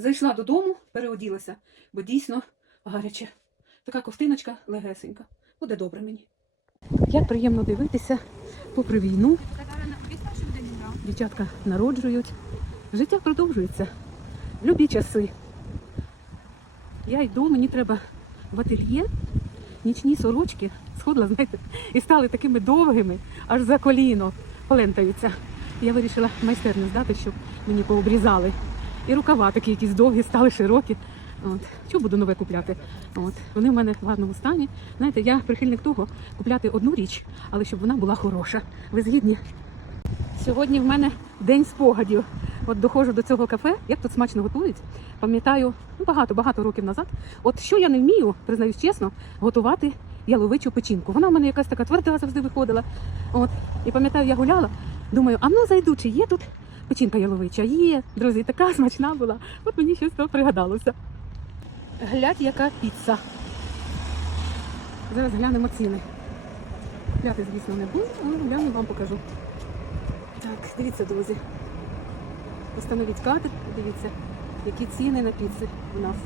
Зайшла додому, переоділася, бо дійсно гаряче. Така ковтиночка легесенька. Буде добре мені. Як приємно дивитися, попри війну, дівчатка народжують. Життя продовжується. Любі часи. Я йду, мені треба в ательє. Нічні сорочки сходила, знаєте, і стали такими довгими, аж за коліно полентаються. Я вирішила майстерню здати, щоб мені пообрізали. І рукава такі якісь довгі, стали широкі. От. Що буду нове купляти? От. Вони в мене в гарному стані. Знаєте, я прихильник того купляти одну річ, але щоб вона була хороша. Ви згідні? Сьогодні в мене день спогадів. От доходжу до цього кафе, як тут смачно готують. Пам'ятаю ну, багато-багато років назад. От що я не вмію, признаюсь чесно, готувати яловичу печінку. Вона в мене якась така тверда завжди виходила. От. І пам'ятаю, я гуляла, думаю, а ну зайду, чи є тут печінка яловича? Є, друзі, така смачна була. От мені щось то пригадалося. Глядь, яка піца. Зараз глянемо ціни. Гляти, звісно, не буду, але гляну вам покажу. Так, дивіться, друзі. Постановіть кадр, дивіться, які ціни на піци у нас.